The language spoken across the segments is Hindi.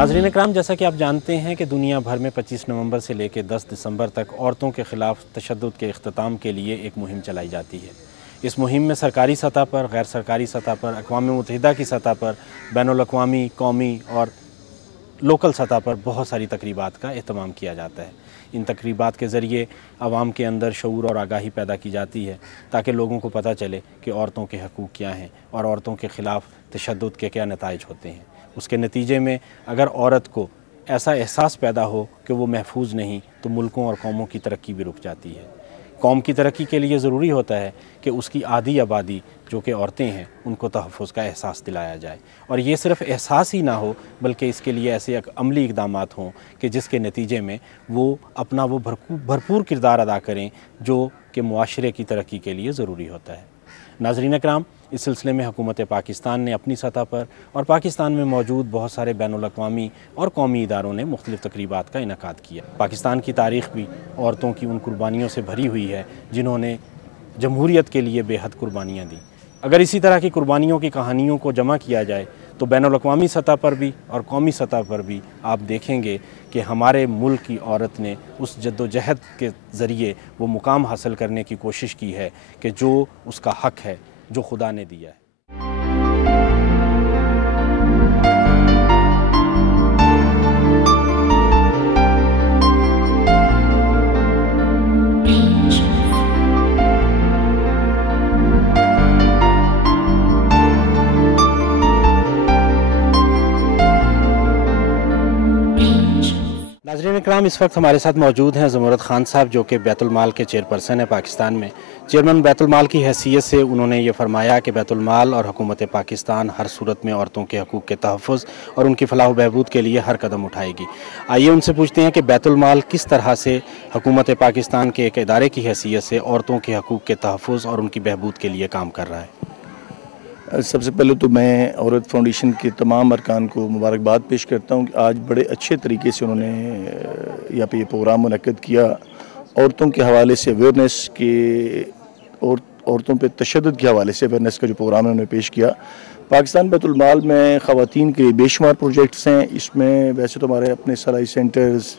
नाज़रीन इकराम, जैसा कि आप जानते हैं कि दुनिया भर में 25 नवंबर से लेकर 10 दिसंबर तक औरतों के ख़िलाफ़ तशद्दुद के इख्तिताम के लिए एक मुहिम चलाई जाती है। इस मुहिम में सरकारी सतह पर, गैर सरकारी सतह पर, अक़वाम मुत्तहिदा की सतह पर, बैनुल-अक़वामी, कौमी और लोकल सतह पर बहुत सारी तक़रीबात का एहतमाम किया जाता है। इन तक़रीबात के ज़रिए आवाम के अंदर शऊर और आगाही पैदा की जाती है ताकि लोगों को पता चले कि औरतों के हकूक़ क्या हैं और औरतों के ख़िलाफ़ तशद्दुद के क्या नताइज होते हैं। उसके नतीजे में अगर औरत को ऐसा एहसास पैदा हो कि वो महफूज नहीं, तो मुल्कों और कौमों की तरक्की भी रुक जाती है। कौम की तरक्की के लिए ज़रूरी होता है कि उसकी आधी आबादी जो कि औरतें हैं उनको तहफ़्फ़ुज़ का एहसास दिलाया जाए, और ये सिर्फ़ एहसास ही ना हो बल्कि इसके लिए ऐसे अमली इक़दामात हों कि जिसके नतीजे में वो अपना वो भरपूर किरदार अदा करें जो कि मुआशरे की तरक्की के लिए ज़रूरी होता है। नाज़रीन इकराम, इस सिलसिले में हुकूमत पाकिस्तान ने अपनी सतह पर और पाकिस्तान में मौजूद बहुत सारे बैनुल-अक़वामी और कौमी इदारों ने मुख्तलिफ़ तक़रीबात का इनेकाद किया। पाकिस्तान की तारीख़ भी औरतों की उन कुर्बानियों से भरी हुई है जिन्होंने जमहूरियत के लिए बेहद कुर्बानियाँ दी। अगर इसी तरह की कुर्बानियों की कहानियों को जमा किया जाए तो बैनुल-अक़वामी सतह पर भी और कौमी सतह पर भी आप देखेंगे कि हमारे मुल्क की औरत ने उस जद्दोजहद के ज़रिए वो मुकाम हासिल करने की कोशिश की है कि जो उसका हक़ है, जो खुदा ने दिया है। नाज़रीन इकराम, इस वक्त हमारे साथ मौजूद हैं ज़मुरत ख़ान साहब, जो कि बैतुल माल के चेयरपर्सन हैं पाकिस्तान में। चेयरमैन बैतुल माल की हैसियत से उन्होंने ये फरमाया कि बैतुल माल और हुकूमत पाकिस्तान हर सूरत में औरतों के हकूक़ के तहफ़्फ़ुज़ और उनकी फ़लाह बहबूद के लिए हर कदम उठाएगी। आइए उनसे पूछते हैं कि बैतुल माल किस तरह से हुकूमत पाकिस्तान के एक इदारे की हैसियत से औरतों के हकूक़ के तहफ़्फ़ुज़ और उनकी बहबूद के लिए काम कर रहा है। सबसे पहले तो मैं औरत फाउंडेशन के तमाम अरकान को मुबारकबाद पेश करता हूँ कि आज बड़े अच्छे तरीके से उन्होंने यहाँ पे ये प्रोग्राम मुनक्किद किया। औरतों के हवाले से अवेयरनेस के और औरतों पे तशद्दुद के हवाले से अवेयरनेस का जो प्रोग्राम है उन्होंने पेश किया। पाकिस्तान बैतुल माल में ख़वातीन के बेशुमार प्रोजेक्ट्स हैं। इसमें वैसे तो हमारे अपने सलाई सेंटर्स,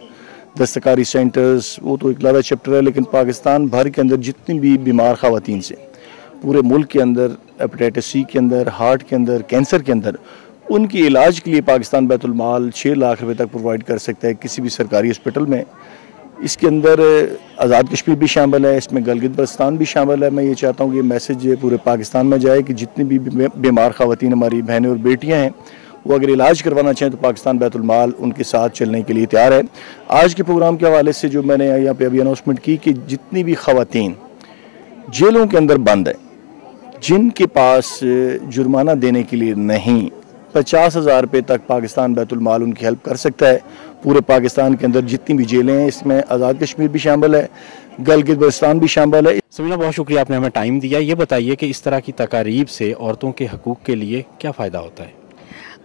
दस्तकारी सेंटर्स, वो तो एक अलग चैप्टर है, लेकिन पाकिस्तान भर के अंदर जितनी भी बीमार ख़वातीन से पूरे मुल्क के अंदर, हेपेटाइटिस सी के अंदर, हार्ट के अंदर, कैंसर के अंदर, उनके इलाज के लिए पाकिस्तान बैतुल माल 6 लाख रुपए तक प्रोवाइड कर सकता है किसी भी सरकारी हॉस्पिटल में। इसके अंदर आज़ाद कश्मीर भी शामिल है, इसमें गिलगित बल्तिस्तान भी शामिल है। मैं ये चाहता हूँ कि ये मैसेज पूरे पाकिस्तान में जाए कि जितनी भी बीमार ख़वातीन हमारी बहनें और बेटियाँ हैं वो अगर इलाज करवाना चाहें तो पाकिस्तान बैतुल माल उनके साथ चलने के लिए तैयार है। आज के प्रोग्राम के हवाले से जो मैंने यहाँ पे अभी अनाउंसमेंट की कि जितनी भी ख़वातीन जेलों के अंदर बंद है, जिनके पास जुर्माना देने के लिए नहीं, 50,000 रुपये तक पाकिस्तान बैतुल माल उनकी हेल्प कर सकता है। पूरे पाकिस्तान के अंदर जितनी भी जेलें हैं, इसमें आज़ाद कश्मीर भी शामिल है, गिलगित बल्तिस्तान भी शामिल है। समीना, बहुत शुक्रिया, आपने हमें टाइम दिया। ये बताइए कि इस तरह की तकारीब से औरतों के हकूक़ के लिए क्या फ़ायदा होता है?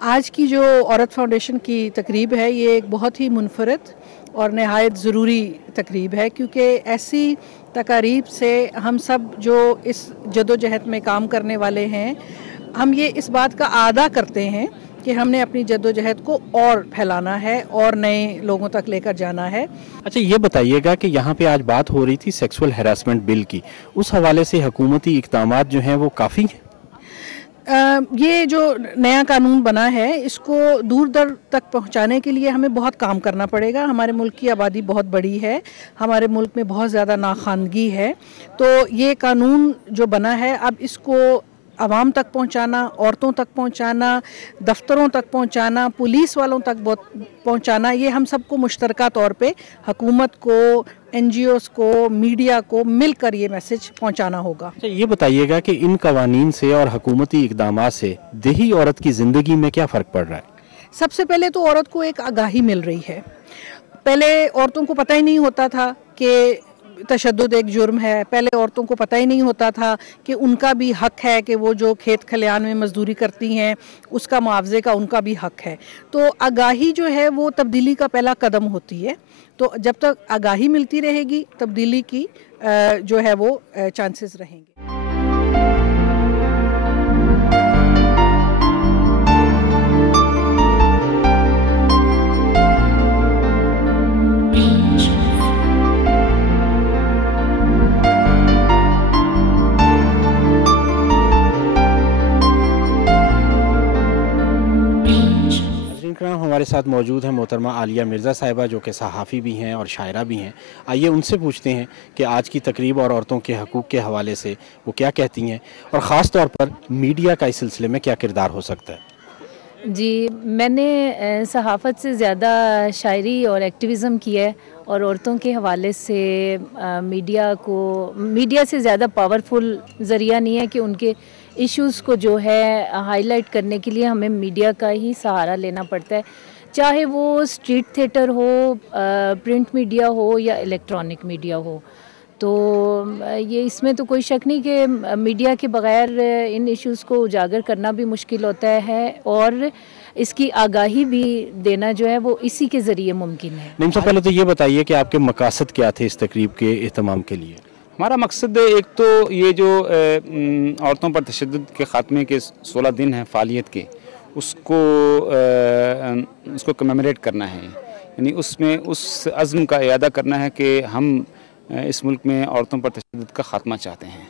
आज की जो औरत फाउंडेशन की तकरीब है, ये एक बहुत ही मुनफरद और नहायत ज़रूरी तकरीब है, क्योंकि ऐसी तकारीब से हम सब जो इस जदोजहद में काम करने वाले हैं, हम ये इस बात का आदा करते हैं कि हमने अपनी जद्दोजहद को और फैलाना है और नए लोगों तक लेकर जाना है। अच्छा, ये बताइएगा कि यहाँ पे आज बात हो रही थी सेक्सुअल हैरेसमेंट बिल की, उस हवाले से हुकूमती इक़दामात जो हैं वो काफ़ी हैं? ये जो नया कानून बना है, इसको दूर दर तक पहुंचाने के लिए हमें बहुत काम करना पड़ेगा। हमारे मुल्क की आबादी बहुत बड़ी है, हमारे मुल्क में बहुत ज़्यादा नाखानगी है, तो ये कानून जो बना है, अब इसको आवाम तक पहुंचाना, औरतों तक पहुंचाना, दफ्तरों तक पहुंचाना, पुलिस वालों तक पहुंचाना, ये हम सबको मुश्तरका तौर पे हुकूमत को, NGOs को, मीडिया को मिलकर ये मैसेज पहुंचाना होगा। अच्छा, ये बताइएगा कि इन कवानीन से और हुकूमती इक़दामात से देही औरत की ज़िंदगी में क्या फ़र्क पड़ रहा है? सबसे पहले तो औरत को एक आगाही मिल रही है। पहले औरतों को पता ही नहीं होता था कि तशद्दुद एक जुर्म है। पहले औरतों को पता ही नहीं होता था कि उनका भी हक है कि वो जो खेत खलियान में मजदूरी करती हैं उसका मुआवजे का उनका भी हक है। तो आगाही जो है वो तब्दीली का पहला कदम होती है। तो जब तक आगाही मिलती रहेगी, तब्दीली की जो है वो चांसेस रहेंगे। साथ मौजूद हैं मोहतरमा आलिया मिर्ज़ा साहिबा, जो कि सहाफ़ी भी हैं और शायरा भी हैं। आइए उनसे पूछते हैं कि आज की तकरीब और औरतों के हकूक़ के हवाले से वो क्या कहती हैं और ख़ास तौर पर मीडिया का इस सिलसिले में क्या किरदार हो सकता है। जी, मैंने सहाफ़त से ज़्यादा शायरी और एक्टिविज़म की है और औरतों के हवाले से मीडिया से ज़्यादा पावरफुल ज़रिया नहीं है कि उनके इश्यूज़ को जो है हाईलाइट करने के लिए हमें मीडिया का ही सहारा लेना पड़ता है, चाहे वो स्ट्रीट थिएटर हो, प्रिंट मीडिया हो या इलेक्ट्रॉनिक मीडिया हो। तो ये इसमें तो कोई शक नहीं कि मीडिया के बगैर इन इश्यूज़ को उजागर करना भी मुश्किल होता है और इसकी आगाही भी देना जो है वो इसी के ज़रिए मुमकिन है। नईम साहब, पहले तो ये बताइए कि आपके मकासद क्या थे इस तकरीब के एहतमाम के लिए। हमारा मकसद एक तो ये जो औरतों पर तशद्दुद के ख़ात्मे के 16 दिन हैं फ़ालियत के, उसको कमेमोरेट करना है, यानी उसमें उस अज़्म का इरादा करना है कि हम इस मुल्क में औरतों पर तशद्दुद का ख़ात्मा चाहते हैं।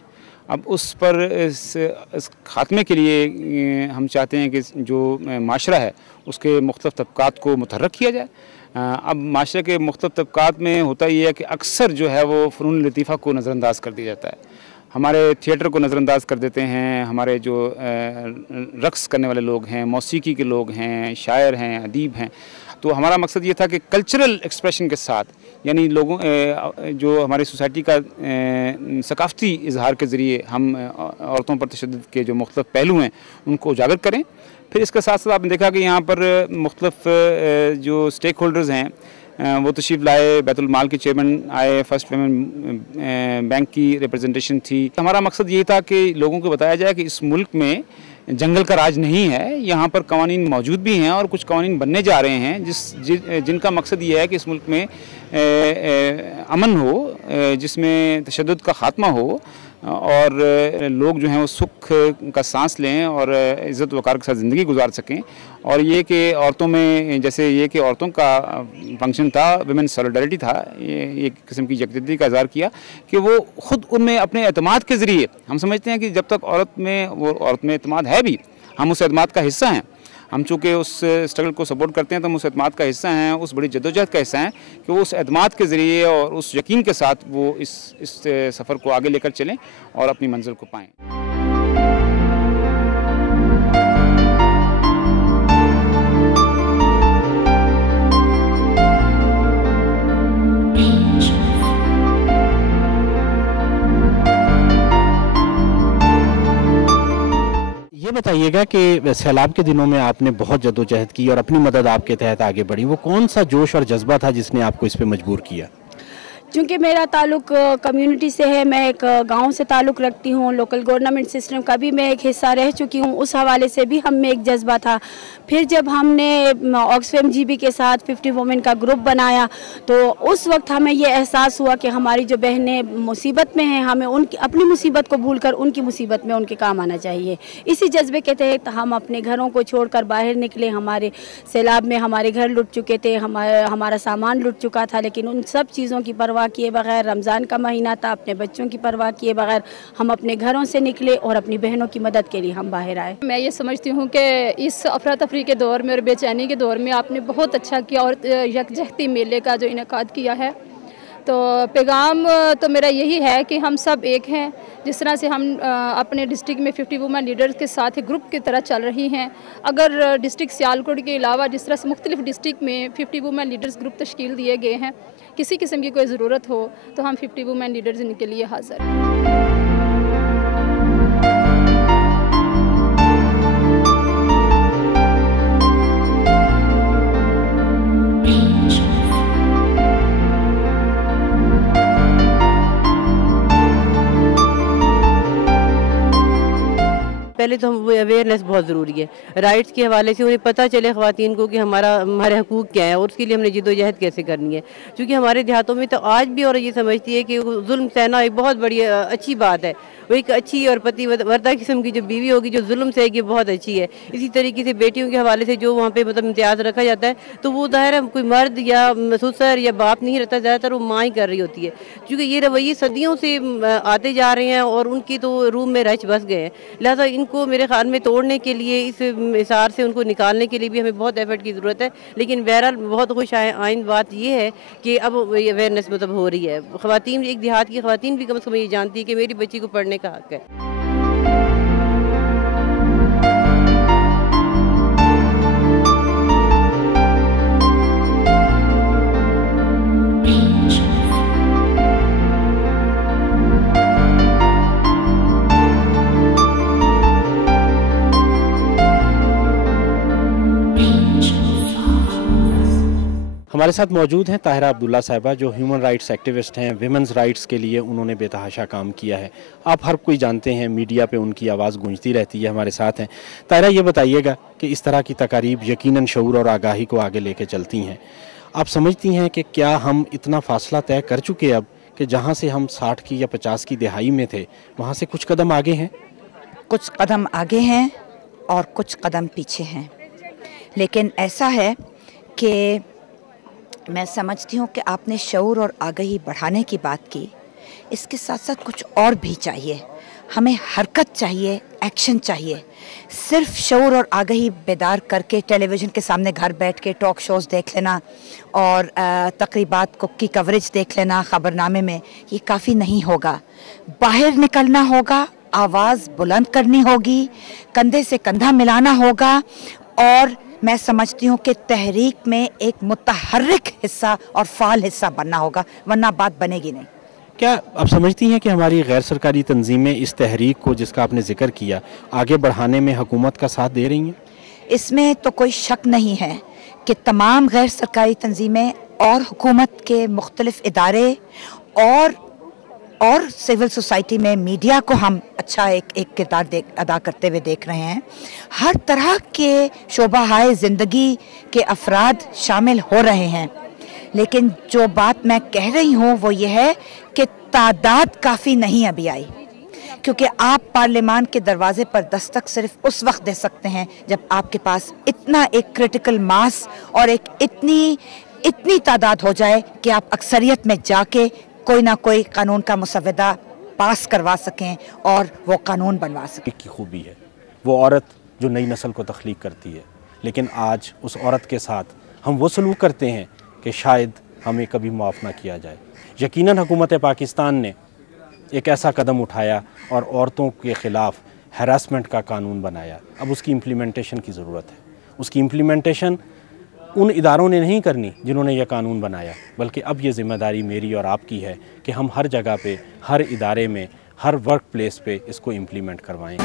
अब उस पर इस ख़ात्मे के लिए हम चाहते हैं कि जो माशरा है उसके मुख्तलिफ़ तबक़ात को मुतहर्रिक किया जाए। अब माशरे के मुख्तलिफ़ तबक़ात में होता ये है कि अक्सर जो है वो फ़नून लतीफ़ा को नज़रअंदाज कर दिया जाता है, हमारे थिएटर को नज़रअंदाज कर देते हैं, हमारे जो रक़्स करने वाले लोग हैं, मौसीकी के लोग हैं, शायर हैं, अदीब हैं। तो हमारा मकसद ये था कि कल्चरल एक्सप्रेशन के साथ, यानी लोगों जो हमारी सोसाइटी का सकाफ़ती इजहार के ज़रिए हम औरतों पर तशद्दुद के जो मुख्तलिफ़ पहलू हैं उनको उजागर करें। फिर इसके साथ साथ आपने देखा कि यहाँ पर मुख्तलिफ़ जो स्टेक होल्डर्स हैं वो तशरीफ़ लाए, बैतुल माल के चेयरमैन आए, फर्स्ट पेमेंट बैंक की रिप्रेजेंटेशन थी। हमारा मकसद ये था कि लोगों को बताया जाए कि इस मुल्क में जंगल का राज नहीं है, यहाँ पर कवानीन मौजूद भी हैं और कुछ कवानीन बनने जा रहे हैं जिनका मकसद ये है कि इस मुल्क में अमन हो, जिसमें तशद्दुद का ख़ात्मा हो और लोग जो हैं वो सुख का सांस लें और इज़्ज़त वक़ार के साथ ज़िंदगी गुजार सकें। और ये कि औरतों में, जैसे ये कि औरतों का फंक्शन था, विमेन सॉलिडारिटी था, ये एक किस्म की यकजहती का इज़हार किया कि वो ख़ुद उनमें अपने एतमाद के ज़रिए, हम समझते हैं कि जब तक औरत में एतमाद है भी, हम उस एतमाद का हिस्सा हैं। हम चूँकि उस स्ट्रगल को सपोर्ट करते हैं तो हम उस एतमाद का हिस्सा हैं, उस बड़ी जद्दोजहद का हिस्सा हैं कि वो उस एतमाद के ज़रिए और उस यकीन के साथ वो इस सफ़र को आगे लेकर चलें और अपनी मंजिल को पाएँ। ये बताइएगा कि सैलाब के दिनों में आपने बहुत जद्दोजहद की और अपनी मदद आपके तहत आगे बढ़ी, वो कौन सा जोश और जज्बा था जिसने आपको इस पे मजबूर किया? क्योंकि मेरा ताल्लुक कम्युनिटी से है, मैं एक गांव से ताल्लुक़ रखती हूं, लोकल गवर्नमेंट सिस्टम का भी मैं एक हिस्सा रह चुकी हूं, उस हवाले से भी हम में एक जज्बा था। फिर जब हमने ऑक्सफैम जीबी के साथ 50 वुमेन का ग्रुप बनाया तो उस वक्त हमें ये एहसास हुआ कि हमारी जो बहनें मुसीबत में हैं, हमें उनकी अपनी मुसीबत को भूलकर उनकी मुसीबत में उनके काम आना चाहिए। इसी जज्बे के तहत हम अपने घरों को छोड़कर बाहर निकले। हमारे सैलाब में हमारे घर लुट चुके थे, हमारा सामान लुट चुका था, लेकिन उन सब चीज़ों की परवाह किए बगैर, रमज़ान का महीना था, अपने बच्चों की परवाह किए बगैर हम अपने घरों से निकले और अपनी बहनों की मदद के लिए हम बाहर आए। मैं ये समझती हूँ कि इस अफरा तफरी के दौर में और बेचैनी के दौर में आपने बहुत अच्छा किया और यकजहती मेले का जो इनेकाद किया है, तो पैगाम तो मेरा यही है कि हम सब एक हैं। जिस तरह से हम अपने डिस्ट्रिक्ट में 50 वुमेन लीडर्स के साथ एक ग्रुप की तरह चल रही हैं, अगर डिस्ट्रिक्ट सियालकोट के अलावा जिस तरह से मुख्तलिफ डिस्ट्रिक्ट में 50 वुमेन लीडर्स ग्रुप तश्कील दिए गए हैं, किसी किस्म की कोई ज़रूरत हो तो हम 50 वुमेन लीडर्स इनके लिए हाज़िर हैं। पहले तो हम अवेयरनेस बहुत ज़रूरी है, राइट्स के हवाले से उन्हें पता चले ख़वातीन को कि हमारे हकूक़ क्या है और उसके लिए हमने जिद्दोजहद कैसे करनी है। क्योंकि हमारे देहातों में तो आज भी औरत ये समझती है कि जुल्म सहना एक बहुत बड़ी अच्छी बात है, वो एक अच्छी और पतिवर्ता किस्म की जो बीवी होगी जो जुल्म सहेगी बहुत अच्छी है। इसी तरीके से बेटियों के हवाले से जो वहाँ पे मतलब इम्तियाज़ रखा जाता है तो वो ज़ाहिर है कोई मर्द या ससुर या बाप नहीं रहता, ज़्यादातर वो माँ ही कर रही होती है। क्योंकि ये रवैये सदियों से आते जा रहे हैं और उनकी तो रूम में रच बस गए हैं, लिहाजा इनको इसको मेरे ख्याल में तोड़ने के लिए, इस हिसार से उनको निकालने के लिए भी हमें बहुत एफर्ट की ज़रूरत है। लेकिन बहरहाल बहुत खुश आइंद बात ये है कि अब अवेयरनेस मतलब हो रही है। ख़वातीन, एक देहात की ख़वातीन भी कम से कम ये जानती है कि मेरी बच्ची को पढ़ने का हक़ है। हमारे साथ मौजूद हैं ताहिरा अब्दुल्ला साहिबा, जो ह्यूमन राइट्स एक्टिविस्ट हैं। विमेंस राइट्स के लिए उन्होंने बेतहाशा काम किया है। आप हर कोई जानते हैं, मीडिया पे उनकी आवाज़ गूंजती रहती है। हमारे साथ हैं। ताहिरा, ये बताइएगा कि इस तरह की तकारीब यकीनन शऊर और आगाही को आगे लेके चलती हैं। आप समझती हैं कि क्या हम इतना फासला तय कर चुके अब कि जहाँ से हम 60 की या 50 की दिहाई में थे, वहाँ से कुछ कदम आगे हैं? कुछ कदम आगे हैं और कुछ कदम पीछे हैं। लेकिन ऐसा है कि मैं समझती हूँ कि आपने शऊर और आगाही बढ़ाने की बात की, इसके साथ साथ कुछ और भी चाहिए। हमें हरकत चाहिए, एक्शन चाहिए। सिर्फ शऊर और आगाही बेदार करके टेलीविज़न के सामने घर बैठ के टॉक शोज़ देख लेना और तकरीबात की कवरेज देख लेना ख़बरनामे में, ये काफ़ी नहीं होगा। बाहर निकलना होगा, आवाज़ बुलंद करनी होगी, कंधे से कंधा मिलाना होगा और मैं समझती हूँ कि तहरीक में एक मुतहर्रिक हिस्सा और फ़ाल हिस्सा बनना होगा, वरना बात बनेगी नहीं। क्या आप समझती हैं कि हमारी गैर सरकारी तंजीमें इस तहरीक को, जिसका आपने जिक्र किया, आगे बढ़ाने में हुकूमत का साथ दे रही हैं? इसमें तो कोई शक नहीं है कि तमाम गैर सरकारी तंजीमें और हुकूमत के मुख्तलिफ इदारे और सिविल सोसाइटी में मीडिया को हम अच्छा एक किरदार अदा करते हुए देख रहे हैं। हर तरह के शोबाहाए ज़िंदगी के अफराद शामिल हो रहे हैं। लेकिन जो बात मैं कह रही हूँ वो ये है कि तादाद काफ़ी नहीं अभी आई, क्योंकि आप पार्लियामान के दरवाजे पर दस्तक सिर्फ उस वक्त दे सकते हैं जब आपके पास इतना एक क्रिटिकल मास और एक इतनी तादाद हो जाए कि आप अक्सरियत में जाके कोई ना कोई कानून का मुसव्वदा पास करवा सकें और वो कानून बनवा सकें। की खूबी है वो औरत जो नई नस्ल को तख्लीक करती है, लेकिन आज उस औरत के साथ हम वो सलूक करते हैं कि शायद हमें कभी माफ़ ना किया जाए। यकीनन हुकूमत पाकिस्तान ने एक ऐसा कदम उठाया और औरतों के ख़िलाफ़ हैरासमेंट का कानून बनाया। अब उसकी इम्प्लीमेंटेशन की ज़रूरत है। उसकी इम्प्लीमेंटेशन उन इदारों ने नहीं करनी जिन्होंने यह कानून बनाया, बल्कि अब ये ज़िम्मेदारी मेरी और आपकी है कि हम हर जगह पे, हर इदारे में, हर वर्क प्लेस पे इसको इम्प्लीमेंट करवाएं।